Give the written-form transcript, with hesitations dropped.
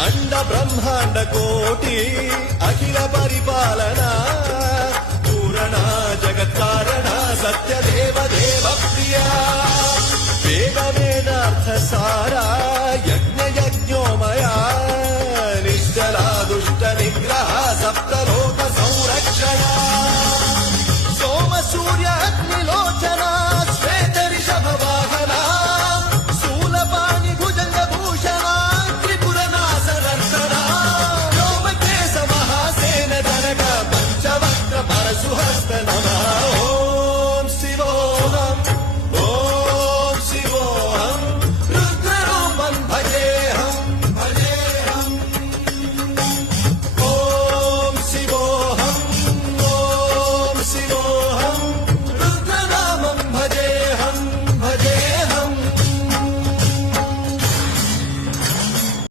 అండ బ్రహ్మాండ కోటి అఖిల పరిపాలన పూరణ జగత్కారణ సత్యదేవ దేవ ప్రియ వేద వేదార్థ సార